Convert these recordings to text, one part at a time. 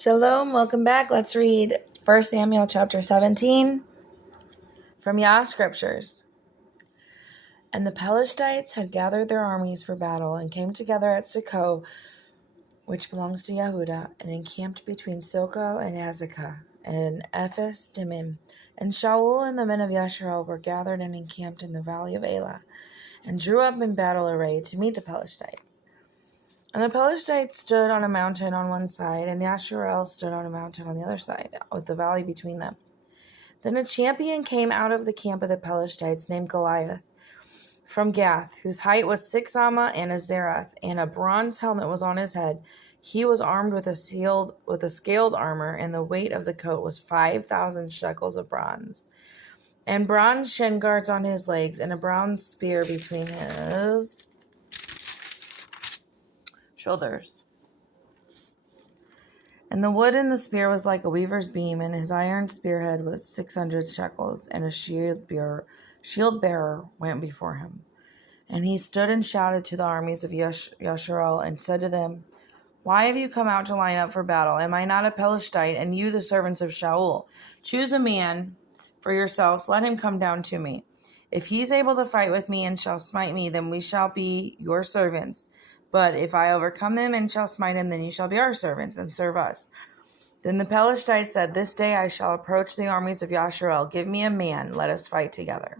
Shalom, welcome back. Let's read 1 Samuel chapter 17 from Yah Scriptures. And the Pelishtites had gathered their armies for battle and came together at Succoth, which belongs to Yehudah, and encamped between Soko and Azekah, and in Ephes Dimim. And Shaul and the men of Yasharel were gathered and encamped in the valley of Elah, and drew up in battle array to meet the Pelishtites. And the Pelishtites stood on a mountain on one side, and Yasharel stood on a mountain on the other side, with the valley between them. Then a champion came out of the camp of the Pelishtites, named Goliath, from Gath, whose height was 6 amah and a zerath, and a bronze helmet was on his head. He was armed with a scaled armor, and the weight of the coat was 5,000 shekels of bronze, and bronze shin guards on his legs, and a bronze spear between his shoulders. And the wood in the spear was like a weaver's beam, and his iron spearhead was 600 shekels, and a shield bearer went before him. And he stood and shouted to the armies of Yasharel, and said to them, "Why have you come out to line up for battle? Am I not a Pelishite, and you the servants of Shaul? Choose a man for yourselves, let him come down to me. If he is able to fight with me and shall smite me, then we shall be your servants. But if I overcome him and shall smite him, then you shall be our servants, and serve us." Then the Pelishtites said, "This day I shall approach the armies of Yasharel. Give me a man, let us fight together."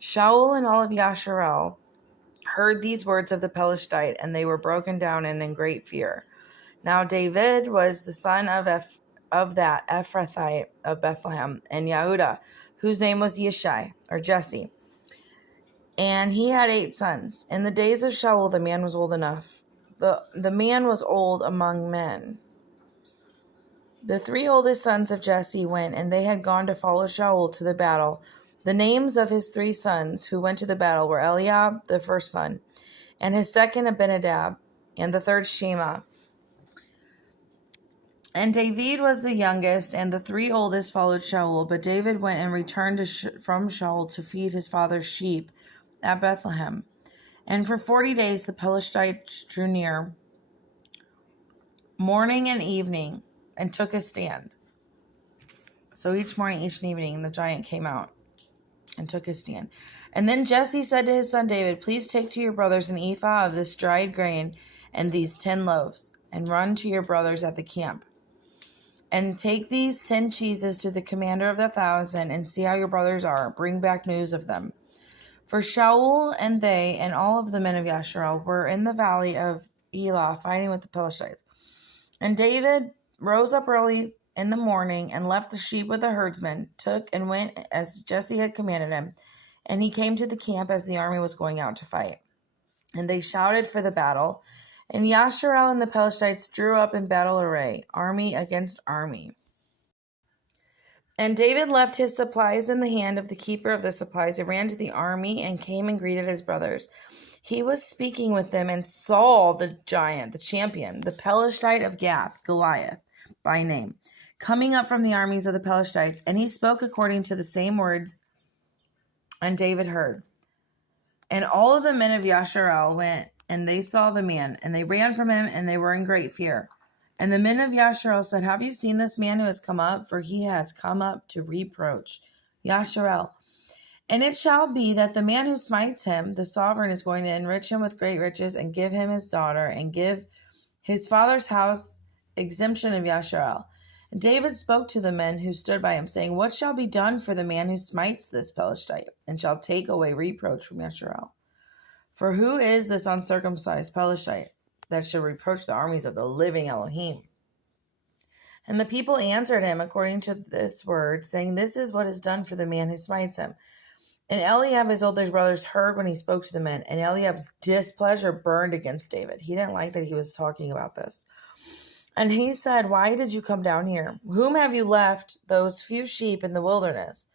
Shaul and all of Yasharel heard these words of the Pelishite, and they were broken down and in great fear. Now David was the son of that Ephrathite of Bethlehem and Yehudah, whose name was Yishai, or Jesse. And he had 8 sons. In the days of Shaul, the man was old enough. The man was old among men. The 3 oldest sons of Jesse went, and they had gone to follow Shaul to the battle. The names of his 3 sons who went to the battle were Eliab, the first son, and his second Abinadab, and the third Shema. And David was the youngest, and the 3 oldest followed Shaul. But David went and returned from Shaul to feed his father's sheep at Bethlehem. And for 40 days the Pelishtites drew near, morning and evening, and took a stand. So each morning, each evening, the giant came out and took his stand. And then Jesse said to his son David, "Please take to your brothers an ephah of this dried grain and these 10 loaves, and run to your brothers at the camp. And take these 10 cheeses to the commander of the 1,000, and see how your brothers are. Bring back news of them." For Shaul and they and all of the men of Yasharel were in the valley of Elah fighting with the Pelishtites. And David rose up early in the morning and left the sheep with the herdsmen, took and went as Jesse had commanded him. And he came to the camp as the army was going out to fight. And they shouted for the battle. And Yasharel and the Pelishtites drew up in battle array, army against army. And David left his supplies in the hand of the keeper of the supplies, and ran to the army and came and greeted his brothers. He was speaking with them, and saw the giant, the champion, the Pelishite of Gath, Goliath by name, coming up from the armies of the Pelishtites. And he spoke according to the same words, and David heard. And all of the men of Yasharel went, and they saw the man, and they ran from him, and they were in great fear. And the men of Yasharel said, "Have you seen this man who has come up? For he has come up to reproach Yasharel. And it shall be that the man who smites him, the sovereign, is going to enrich him with great riches, and give him his daughter, and give his father's house exemption of Yasharel." And David spoke to the men who stood by him, saying, "What shall be done for the man who smites this Pelishite, and shall take away reproach from Yasharel? For who is this uncircumcised Pelishite that should reproach the armies of the living Elohim?" And the people answered him according to this word, saying, "This is what is done for the man who smites him." And Eliab, his older brothers, heard when he spoke to the men, and Eliab's displeasure burned against David. He didn't like that he was talking about this. And he said, "Why did you come down here? Whom have you left those few sheep in the wilderness?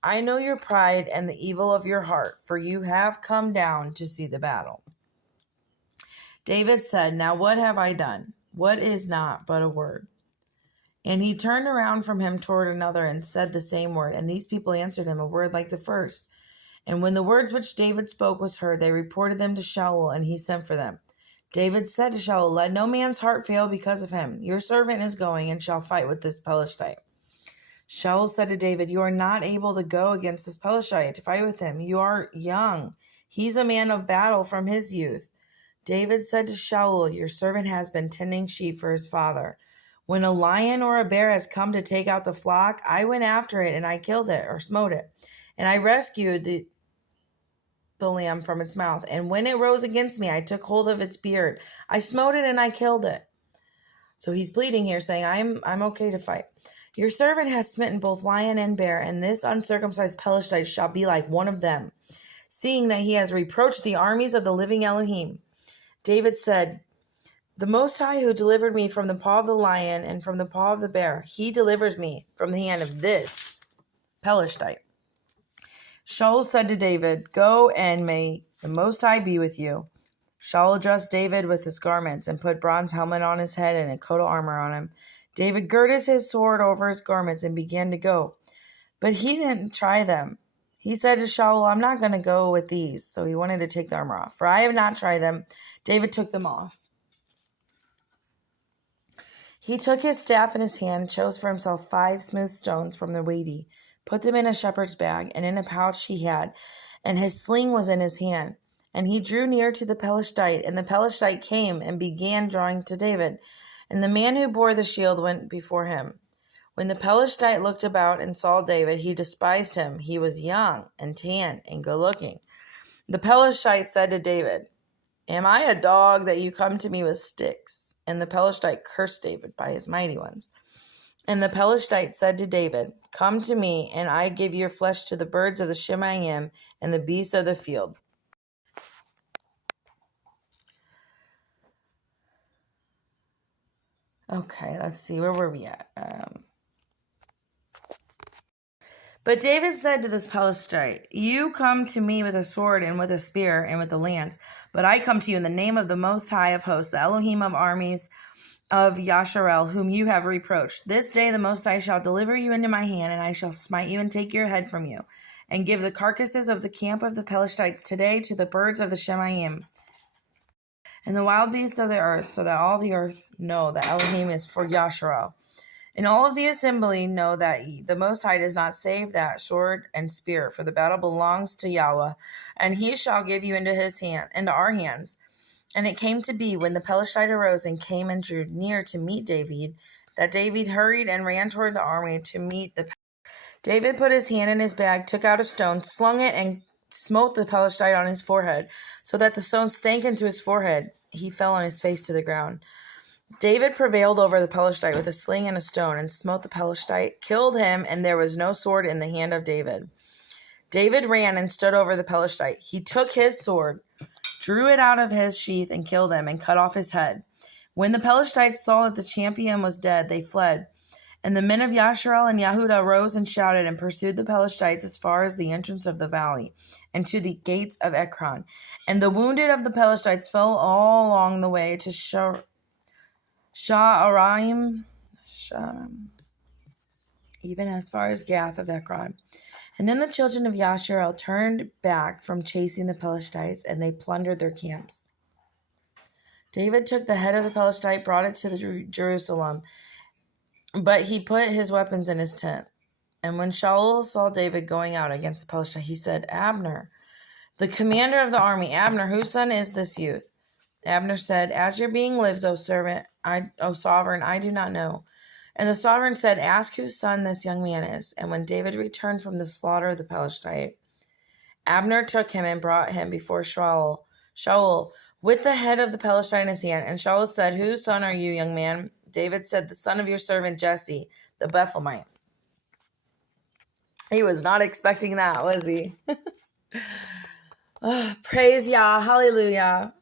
I know your pride and the evil of your heart, for you have come down to see the battle." David said, "Now what have I done? What is not but a word?" And he turned around from him toward another and said the same word. And these people answered him a word like the first. And when the words which David spoke was heard, they reported them to Shaul, and he sent for them. David said to Shaul, "Let no man's heart fail because of him. Your servant is going and shall fight with this Pelishite." Shaul said to David, "You are not able to go against this Pelishite to fight with him. You are young. He's a man of battle from his youth." David said to Shaul, "Your servant has been tending sheep for his father. When a lion or a bear has come to take out the flock, I went after it and I killed it or smote it. And I rescued the lamb from its mouth. And when it rose against me, I took hold of its beard. I smote it and I killed it." So he's pleading here, saying, I'm okay to fight. "Your servant has smitten both lion and bear, and this uncircumcised Pelishite shall be like one of them, seeing that he has reproached the armies of the living Elohim." David said, "The Most High who delivered me from the paw of the lion and from the paw of the bear, he delivers me from the hand of this Pelishite." Shaul said to David, "Go, and may the Most High be with you." Shaul dressed David with his garments and put bronze helmet on his head and a coat of armor on him. David girded his sword over his garments and began to go. But he didn't try them. He said to Shaul, "I'm not going to go with these." So he wanted to take the armor off. "For I have not tried them." David took them off. He took his staff in his hand and chose for himself 5 smooth stones from the weighty, put them in a shepherd's bag, and in a pouch he had, and his sling was in his hand. And he drew near to the Pelishite, and the Pelishite came and began drawing to David. And the man who bore the shield went before him. When the Pelishite looked about and saw David, he despised him. He was young and tan and good-looking. The Pelishite said to David, "Am I a dog that you come to me with sticks?" And the Pelishite cursed David by his mighty ones. And the Pelishite said to David, "Come to me, and I give your flesh to the birds of the Shemayim and the beasts of the field." Okay, let's see. Where were we at? But David said to this Pelishite, "You come to me with a sword and with a spear and with a lance, but I come to you in the name of the Most High of hosts, the Elohim of armies of Yasharel, whom you have reproached. This day the Most High shall deliver you into my hand, and I shall smite you and take your head from you, and give the carcasses of the camp of the Pelishites today to the birds of the Shemayim and the wild beasts of the earth, so that all the earth know that Elohim is for Yasharel. And all of the assembly know that the Most High does not save that sword and spear, for the battle belongs to Yahweh, and he shall give you into his hand, into our hands." And it came to be, when the Pelishite arose and came and drew near to meet David, that David hurried and ran toward the army to meet the David put his hand in his bag, took out a stone, slung it, and smote the Pelishite on his forehead, so that the stone sank into his forehead. He fell on his face to the ground. David prevailed over the Pelishite with a sling and a stone, and smote the Pelishite, killed him, and there was no sword in the hand of David. David ran and stood over the Pelishite. He took his sword, drew it out of his sheath, and killed him, and cut off his head. When the Pelishites saw that the champion was dead, they fled. And the men of Yasharel and Yehudah rose and shouted and pursued the Pelishites as far as the entrance of the valley and to the gates of Ekron. And the wounded of the Pelishites fell all along the way to Sha'araim, even as far as Gath of Ekron. And then the children of Yasharel turned back from chasing the Pelishites, and they plundered their camps. David took the head of the Pelishite, brought it to Jerusalem, but he put his weapons in his tent. And when Shaul saw David going out against the Pelishite, he said, "Abner, the commander of the army, Abner, whose son is this youth?" Abner said, "As your being lives, O sovereign, I do not know." And the sovereign said, "Ask whose son this young man is." And when David returned from the slaughter of the Pelishite, Abner took him and brought him before Shaul with the head of the Pelishite in his hand. And Shaul said, "Whose son are you, young man?" David said, "The son of your servant Jesse, the Bethlehemite." He was not expecting that, was he? Oh, praise Yah, hallelujah.